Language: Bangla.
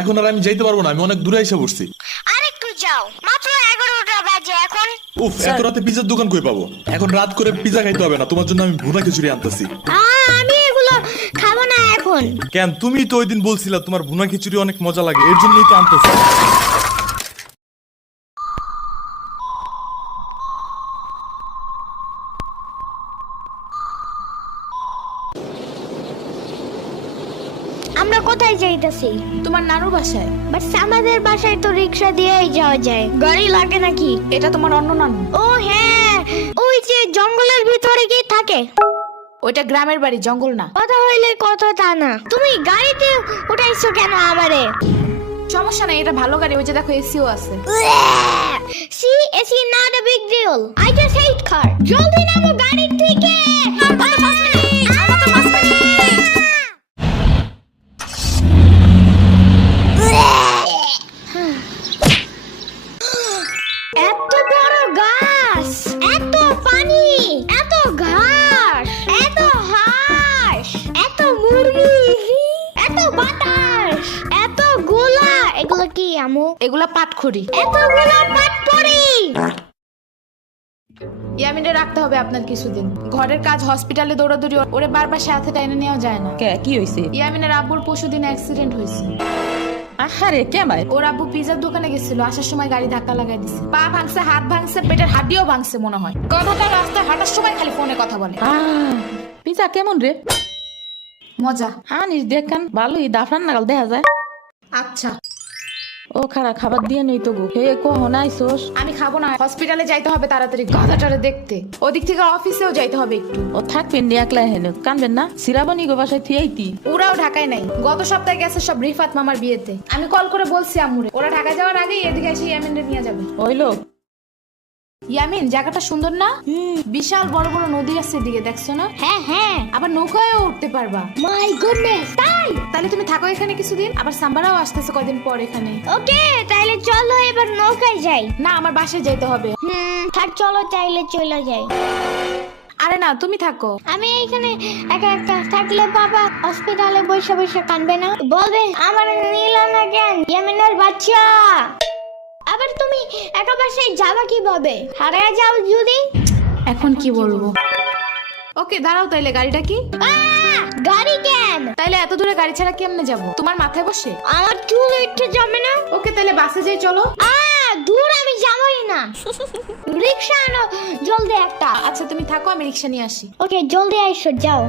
এখন আর আমি যাইতে পারবো না, আমি অনেক দূরে এসে পড়ছি। আরেকটু যাও, মাত্র 11টা বাজে এখন। উফ, এত রাতে পিজার দোকান কই পাবো? এখন রাত করে পিজা খাইতে হবে না, তোমার জন্য আমি ভুনা খিচুড়ি আনতেছি। আমি এগুলো খাবো না এখন। কেন? তুমি তো ওই দিন বলছিলা তোমার ভুনা খিচুড়ি অনেক মজা লাগে, এর জন্যই তো আনতেছি। আমরা কোথায় যাইতেছি? তোমার নানুর বাসায়। বাট আমাদের বাসায় তো রিক্সা দিয়েই যাওয়া যায়, গাড়ি লাগে নাকি? এটা তোমার অন্য নানু। ও হ্যাঁ, ওই যে জঙ্গলের ভিতরে কি থাকে। ওইটা গ্রামের বাড়ি, জঙ্গল না। কথা হইলে কথা তা না, তুমি গাড়িতে উঠাইছো কেন আমারে? সমস্যা নাই, এটা ভালো গাড়ি। ওই যে দেখো এসিও আছে। See, it's not a big deal. I just hate car. জলদি নামো গাড়ি থেকে। এত বড় গাছ, এত পানি, এত ঘাস, এত হাঁস, এত মুরগি, এত বাতাস, এত গোলা। এগুলো কি আমু? এগুলা পাটখড়ি। এতগুলো পাট পড়ি। ইয়ামিনে রাখতে হবে আপনার কিছুদিন। ঘরের কাজ, হসপিটালে দৌড়াদৌড়ি, ওরে বারবার সাথে টাইনে নেওয়া যায় না। কে কি হইছে? ইয়ামিনের আব্বুর পরশুদিন অ্যাক্সিডেন্ট হয়েছে। আহারে কেমায়? ওর আব্বু পিজার দোকানে গেছিল, আসার সময় গাড়ি ধাক্কা লাগাই দিছে। পা ভাঙছে, হাত ভাঙছে, পেটের হাড্ডিও ভাঙছে মনে হয়। কথাটা রাস্তায় হাঁটার সময় খালি ফোনে কথা বলে। পিজা কেমন রে? মজা। আনিস দেখান, ভালোই দাফরান নাগাল দেখা যায়। আচ্ছা, ও খারা খাবার দিয়ে নেই তো গো। হে কখন আইসোস? আমি খাবো না, হসপিটালে যাইতে হবে তাড়াতাড়ি গাধাটারে দেখতে। ওদিক থেকে অফিসেও যাইতে হবে একটু। ও থাকবেন নি একলাই হেন, কানবেন না? সিরাবনি গো বাসায় থিয়াইতি। ওরাও ঢাকায় নাই, গত সপ্তাহে গেছে সব রিফাত মামার বিয়েতে। আমি কল করে বলছি আম্মুরে, ওরা ঢাকা যাওয়ার আগেই এদিকে এসে ইয়ামিনরে নিয়ে যাবে। ওইলো ইয়ামিন, জায়গাটা সুন্দর না? বিশাল বড় বড় নদী আছে এদিকে, দেখছো না? হ্যাঁ হ্যাঁ, আবার নৌকায়ও উঠতে পারবা। মাই গুডনেস, তাই? তাহলে তুমি থাকো এখানে কিছুদিন, আবার সাম্বারাও আসতেছে কয়দিন পর এখানে। ওকে, তাইলে চলো এবার নৌকায় যাই। না, আমার বাসায় যাইতে হবে। থাক, চলো তাইলে চলে যাই। আরে না, তুমি থাকো। আমি এখানে একা একা থাকলে বাবা হসপিটালে বসে বসে কাঁদবে না? বলবে আমার নিল না কেন ইয়ামিনের বাচ্চা। আবার তুমি একা বাসায় যাবা কিভাবে? হারিয়ে যাও যদি। এখন কি বলবো? ওকে দাঁড়াও, তাইলে গাড়িটা কি? গাড়ি কেন? তাইলে এত দূরে গাড়ি ছাড়া কেমনে যাবো? তোমার মাথায় বসে? আমার চুল উঠে যাবে না? ওকে, তাহলে বাসে যাই চলো। দূর আমি যাবই না। রিক্সা আনো জলদি একটা। আচ্ছা তুমি থাকো, আমি রিক্সা নিয়ে আসি। ওকে, জলদি আইসো, যাও।